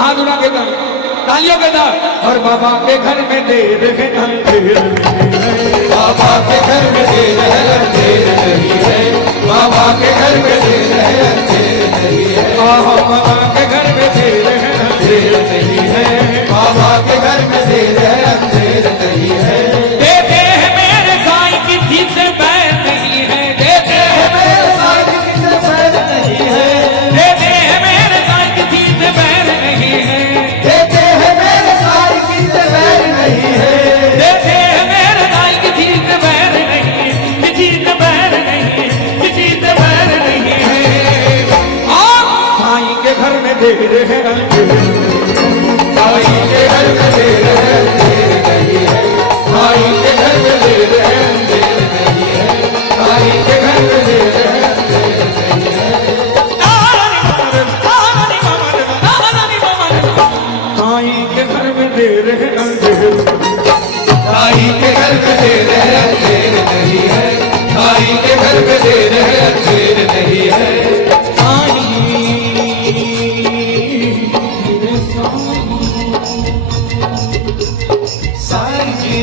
हाथ उठा के तालियों के साथ। और बाबा के घर में देर है अंधेर नहीं है, बाबा के घर में देर है अंधेर नहीं है, बाबा के घर में देर है अंधेर नहीं है, बाबा के घर में देर है अंधेर नहीं है, बाबा के घर में देर है अंधेर नहीं है। देते हैं मेरे साईं किसी से बैर नहीं है, देते हैं मेरे साईं किसी से बैर नहीं है, देते हैं मेरे साईं किसी से बैर नहीं है, देते हैं मेरे साईं किसी से बैर नहीं है, देते हैं मेरे साईं किसी से बैर नहीं, किसी से बैर नहीं, किसी से बैर नहीं है। साईं के घर में देर है अंधेर, साईं के घर में देर है अंधेर नहीं है, साईं के घर में देर है अंधेर नहीं है, साईं के घर में देर है अंधेर नहीं है। साईं के घर में देर है अंधेर, साईं के घर में देर है अंधेर नहीं है, साईं के घर में देर है अंधेर नहीं है। साईं जी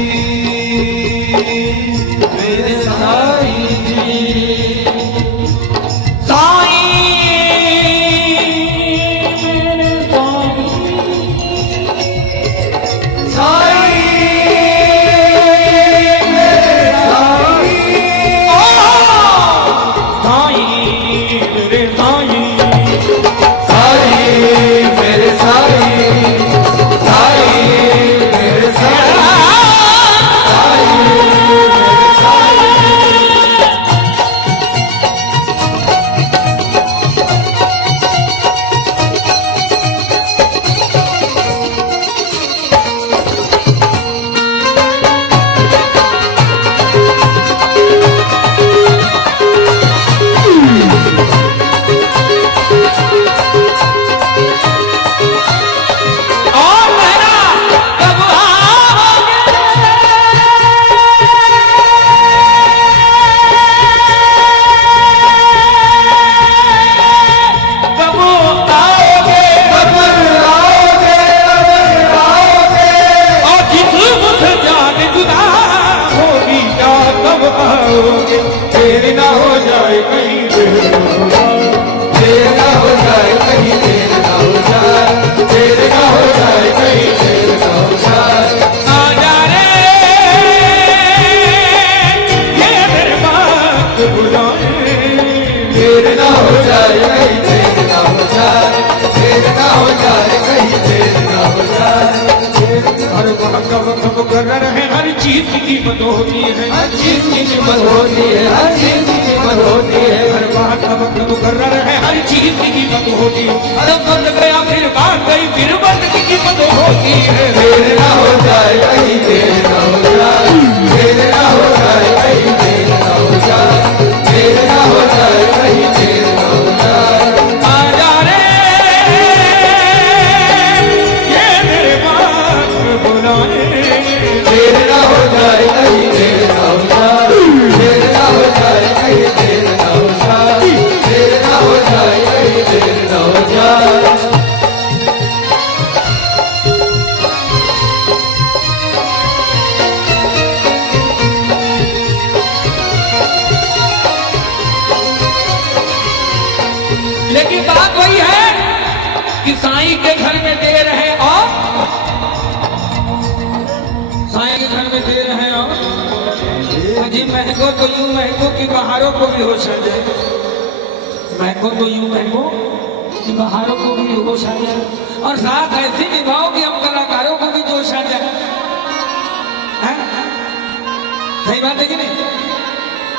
मेरे साईं जी, देर ना हो जाए कहीं देर ना हो जाए कहीं देर ना हो जाए, देर ना हो जाए कहीं देर ना हो जाए। आ जा रे ये मेरे बात बुलाए, देर ना हो जाए कहीं देर ना हो जाए, देर ना हो जाए कहीं देर ना हो जाए। हर वक्त कब कर रहे हर चीज की कीमत होती है, हर चीज की कीमत होती है, हर चीज की कीमत होती है, हर बात कब कर रहे हर चीज की कीमत होती है। अरे बंद गया फिर बात गई फिर बंद की कीमत होती है। देर ना हो जाए कहीं देर ना हो जाए, देर ना हो जाए कहीं देर ना हो जाए, देर ना हो जाए कहीं देर ना हो जाए। आ जा रे ये मेरे बात बुलाए, देर ना हो जाए कहीं देर ना हो जाए, देर ना हो जाए कहीं देर ना हो जाए, देर ना हो जाए कहीं देर ना हो जाए। लेकिन बात वही है कि साईं के घर में देर है और साईं के घर में देर है और जी महंगो तो यूं महंगो कि बहारों को भी होश आ जाए, महंगो तो यूं महंगो कि बहारों को भी होश आ जाए, और साथ ऐसे निभाओ कि हम कलाकारों को भी जोश आ जाए। सही बात है कि नहीं?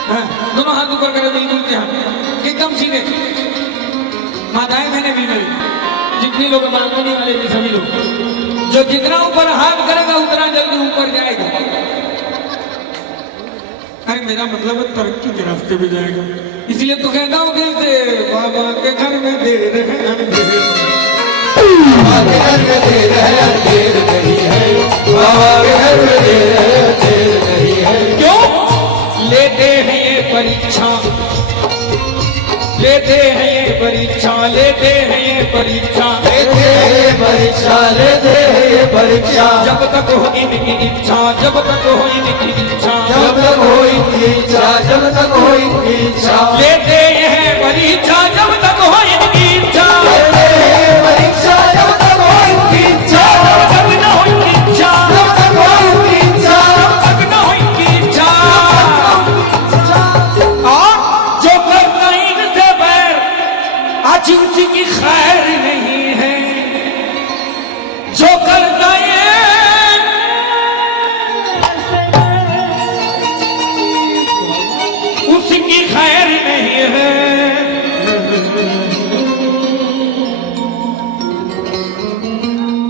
हाँ, दोनों हाथ ऊपर करो बिल्कुल के हाथ एकदम सीधे। माताएं मैंने भी मेरी जितने लोग बालकनी वाले भी सभी लोग, जो जितना ऊपर हाथ करेगा उतना जल्दी ऊपर जाएगा। अरे मेरा मतलब तरक्की के रास्ते पे जाएगा, इसलिए तो कहता हूँ दिल से बाबा के घर में देर है अंधेर, बाबा के घर में देर है अंधेर नहीं है, बाबा के घर में देर है अंधेर नहीं है। क्यों लेते हैं ये परीक्षा, लेते हैं ये परीक्षा लेते हैं ये परीक्षा, लेते हैं परीक्षा, लेते हैं ये परीक्षा। जब तक हो इनकी इच्छा, जब तक हो इनकी इच्छा, जब तक हो इनकी इच्छा, जब तक हो इनकी इच्छा। लेते हैं परीक्षा जब तक हो इनकी इच्छा, लेते हैं परीक्षा, जब तक हो इनकी इच्छा। जब तक न हो इनकी इच्छा, जब तक हो इनकी इच्छा, जब तक न हो इनकी इच्छा। और जो करता इनसे बैर, आज उसी की खैर नहीं है। जो करता ये उसकी खैर नहीं है।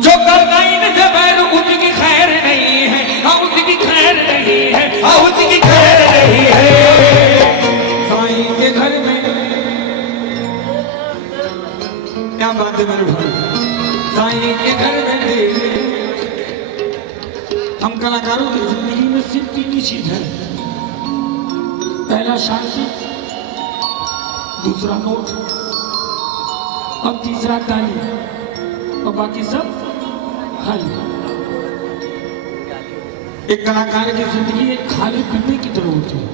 जो करता इनसे बैर उसकी खैर नहीं है, हाँ उसकी खैर नहीं है, हाँ उसकी खैर नहीं है। साईं के घर में क्या बात है मेरे भाई, साईं के घर में देख, हम कलाकारों की जिंदगी में सिर्फ तीन ही चीज है, पहला शांति, दूसरा नोट और तीसरा ताली, और बाकी सब खाली। एक कलाकार की जिंदगी एक खाली डिब्बे की तरह होती है।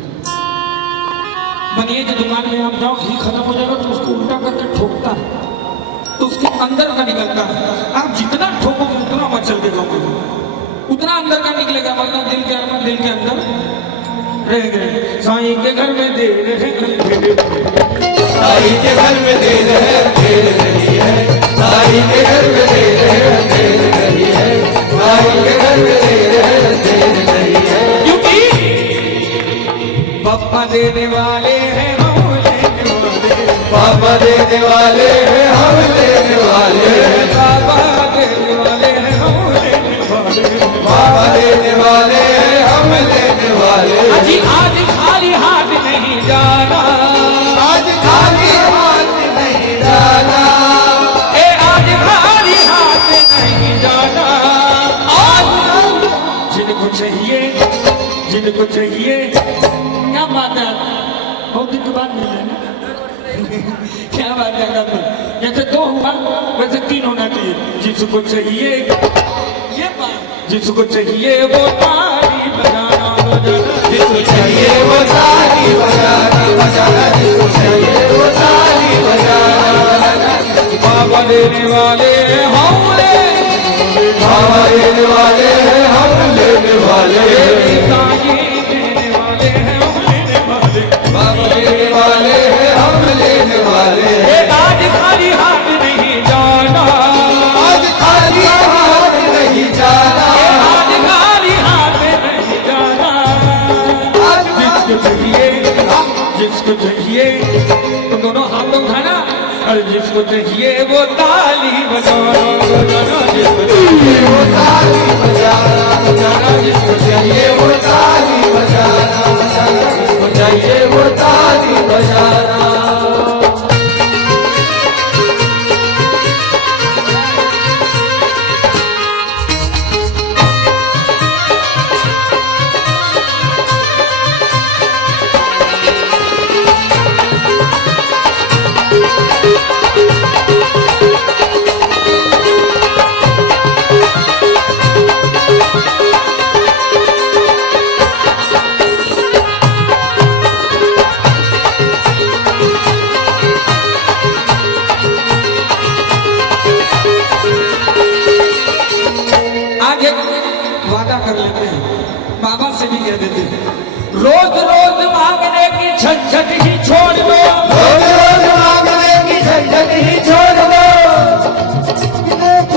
बनिए की दुकान में आप जाओ, घी खत्म हो जाएगा तो उसको उल्टा करके ठोकता है तो उसके अंदर का निकलता है। आप जितना ठोकोगे उतना मचल के जाओगे, उतना अंदर का निकलेगा, वरना दिल के अंदर रह गए। साईं के घर में देर है, साईं के घर में देर है, देर नहीं है। साईं के घर में देर है, देर नहीं है। साईं के घर में देर है, देर नहीं है। क्योंकि पापा देने वाले हैं, हम लेने वाले। पापा देने वाले हैं, हम लेने वाले। पापा देने वाले हैं, हम लेने वाले। पापा देने वाले हैं, हम लेने वाले। अजी आज खाली हाथ नहीं जाना, आज खाली हाथ नहीं जाना। ए आज खाली हाथ नहीं जाना। आज जिनको चाहिए, जिनको चाहिए, क्या बात है, बहुत दिन के बाद मिले ना। क्या बात है, जैसे दो हुआ वैसे तीन होना चाहिए। जिसको चाहिए ये बात, जिसको चाहिए वो ताली बजाना बजाना, जिसको चाहिए वो ताली बजाना बजाना, जिसको चाहिए वो ताली बजाना बजाना। बाबा देने वाले हम लेने, बाबा देने वाले हैं, हम लेने वाले। साईं देने वाले हैं, हम लेने वाले। बाबा देने वाले हैं, हम लेने वाले। ए आज खाली हाथ नहीं जाना, आज खाली हाथ नहीं जाना। ए आज खाली हाथ नहीं जाना। आज जिसको चाहिए, जिसको चाहिए तो दोनों हाथ उठाना, और जिसको चाहिए वो ताली बजाना बजाना। जिसको चाहिए वो ताली बजाना बजाना, जिसको चाहिए वो ताली बजाना बजाना, जिसको चाहिए वो ताली बजाना। आज एक वादा कर लेते हैं, बाबा से भी कह देते हैं, रोज रोज मांगने की झंझट ही छोड़ दो। रोज रोज मांगने की झंझट ही छोड़ दो।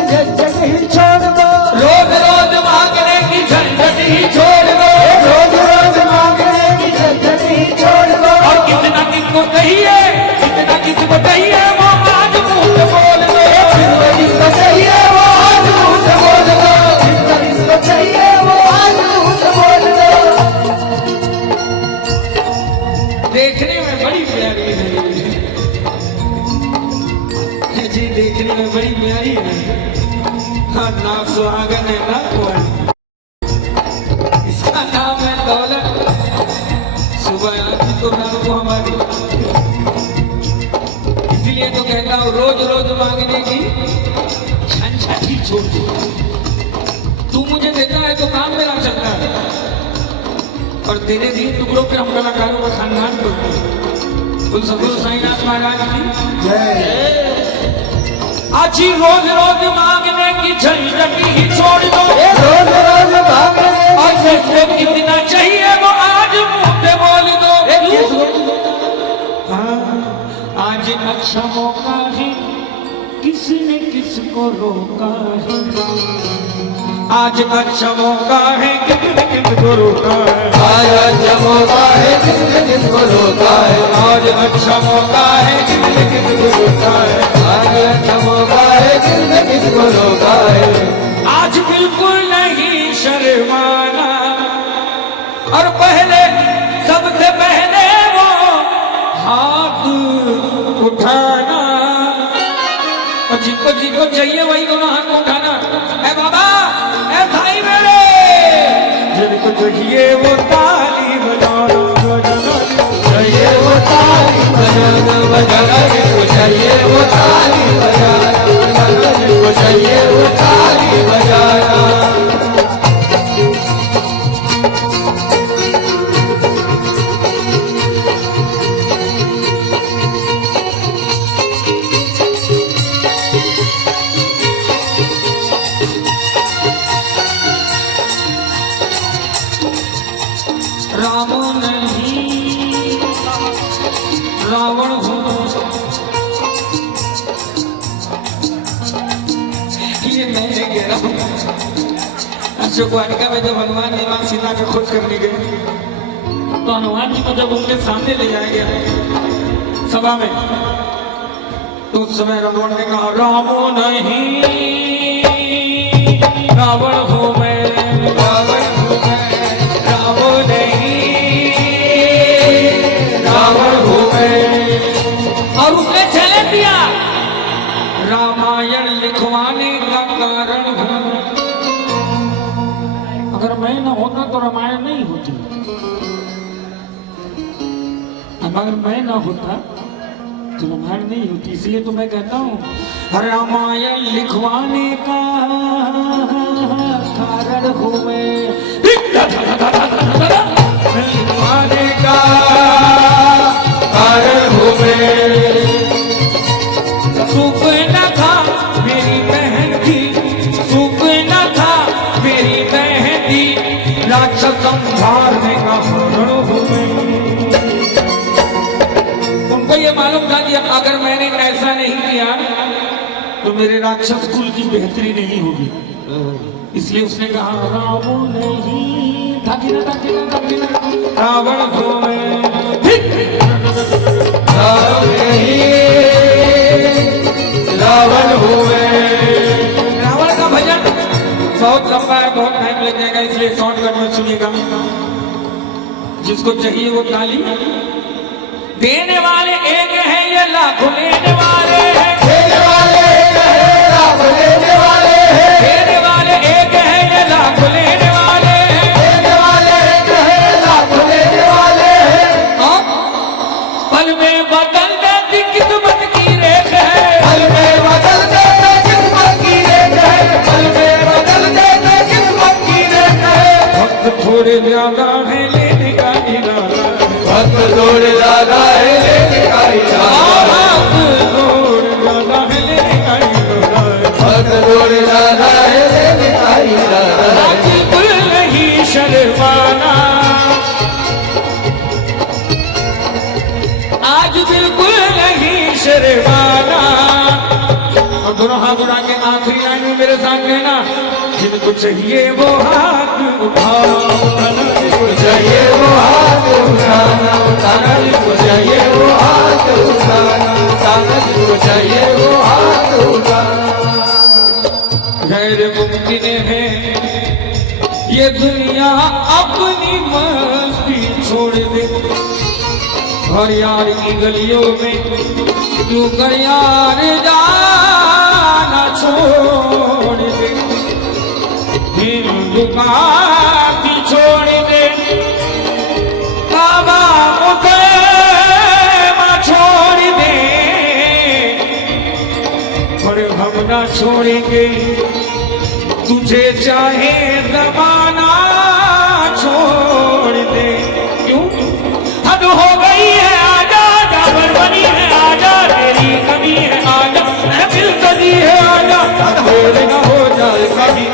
झंझट ही छोड़ दो। रोज रोज मांगने की झंझट ही छोड़ दो। रोज रोज मांगने की झंझट ही छोड़ दो। और कितना किसको चाहिए, कितना किसको चाहिए वो आज मुंह से बोल दो। जिसको चाहिए वो आज मुंह से बोल दो। जिसको चाहिए वो आज मुंह से बोल दो। देखने में बड़ी प्यारी है जी, देखने में बड़ी प्यारी है। हाँ, ना सुहागन है ना कुंवर, इसका नाम है दौलत। सुबह आती तो रात को हमारी, इसलिए तो कहता हूँ रोज रोज मांगने की झंझट ही छोड़ दे। तू मुझे देता है तो काम मेरा चलता है, और तेरे दिन टुकड़ों पे हम कलाकारों का खानदान करते हैं। कुल सदगुरु साईनाथ महाराज की जय। आज ही रोज रोज मांगने की झंझट ही छोड़ दो। रोज रोज मांगने और जिसको कितना चाहिए वो आज मुंह पे बोल दो। हाँ, आज अच्छा मौका है, किसने किसको रोका है। आज अच्छा मौका है, किसने किसको रोका है। आज अच्छा मौका है, किसने किसको रोका है। आज अच्छा मौका है, किसने किसको रोका है। आज अच्छा मौका है, किसने किसको रोका है। आज बिल्कुल नहीं शर्माना, और पहले सबसे पहले वो हाथ उठाना, और जिनको चाहिए वही दोनों हाथ उठाना। ए बाबा, ए भाई मेरे, जिनको चाहिए वो ताली बजाना, चाहिए वो ताली बजाना, बजाना जिसको चाहिए वो ताली बजाना, बजाना जिसको चाहिए वो ताली बजाना। राम नहीं रावण हो। ये मैं कह रहा हूँ, अशोक वाटिका में जब हनुमान जी मां सीता को खोज करने गए, तो हनुमान जी को जब उनके सामने ले जाया गया सभा में, तो उस समय रावण ने कहा राम नहीं रावण हूँ मैं, रावण हूँ मैं, राम नहीं रावण हूँ मैं। और उसने चैलेंज दिया, रामायण लिखवाने का कारण हूँ। अगर मैं न होता तो रामायण नहीं होती, अगर मैं न होता तो रामायण नहीं होती। इसलिए तो मैं कहता हूँ रामायण लिखवाने का कारण हूँ मैं, लिखवाने का कारण हूँ मैं। सुख न था मेरी बहन की, सुख न था मेरी बहन की, राक्षस संहारने का कारण हूँ मैं। उनको ये मालूम था कि अगर मैंने ऐसा नहीं किया तो मेरे राक्षस कुल की बेहतरी नहीं होगी, इसलिए उसने कहा रावण नहीं रावण हूँ मैं। रावण हूँ मैं। रावण का भजन बहुत लंबा है, बहुत टाइम लग जाएगा, इसलिए शॉर्टकट में सुनिएगा। जिसको चाहिए वो ताली देने वाले एक है, ये लाखों लेने वाले हैं। देने वाले एक है, लाख लेने वाले हैं। देने वाले एक है, ये लाखों लेने वाले हैं। देने वाले एक है, लाख लेने वाले हैं। और पल में बदल देती किस्मत की रेख है, पल में बदल देते किस्मत की रेख है, पल में बदल देते किस्मत की रेख है। वक्त थोड़े ज्यादा है लेने का इरादा है, भक्त जोड़ ज्यादा है लेने का इरादा है। भक्त जोड़ ज्यादा है लेने का इरादा है। बिल्कुल नहीं शर्माना, आज बिल्कुल नहीं शर्माना। और दोनों हाथ उठा के आखिरी लाइन में मेरे साथ कहना, जिनको चाहिए वो हाथ उठाओ, जिसको चाहिए वो हाथ उठाना, उठाना जिसको चाहिए वो हाथ उठाना, उठाना जिसको चाहिए वो हाथ उठाना। गैर मुमकिन है ये दुनिया अपनी मस्ती छोड़ दे, और यार की गलियों में क्यों कर यार जाना छोड़ दे, हिंदू की छोड़ दे, काबा मुसलमान छोड़ दे, पर हम ना छोड़ेंगे तुझे, चाहे जमाना छोड़ दे। क्यों? हद हो गई है, आजा जाबर बनी है, आजा तेरी कमी है, आजा महफिल सजी है, आजा हो जाए कभी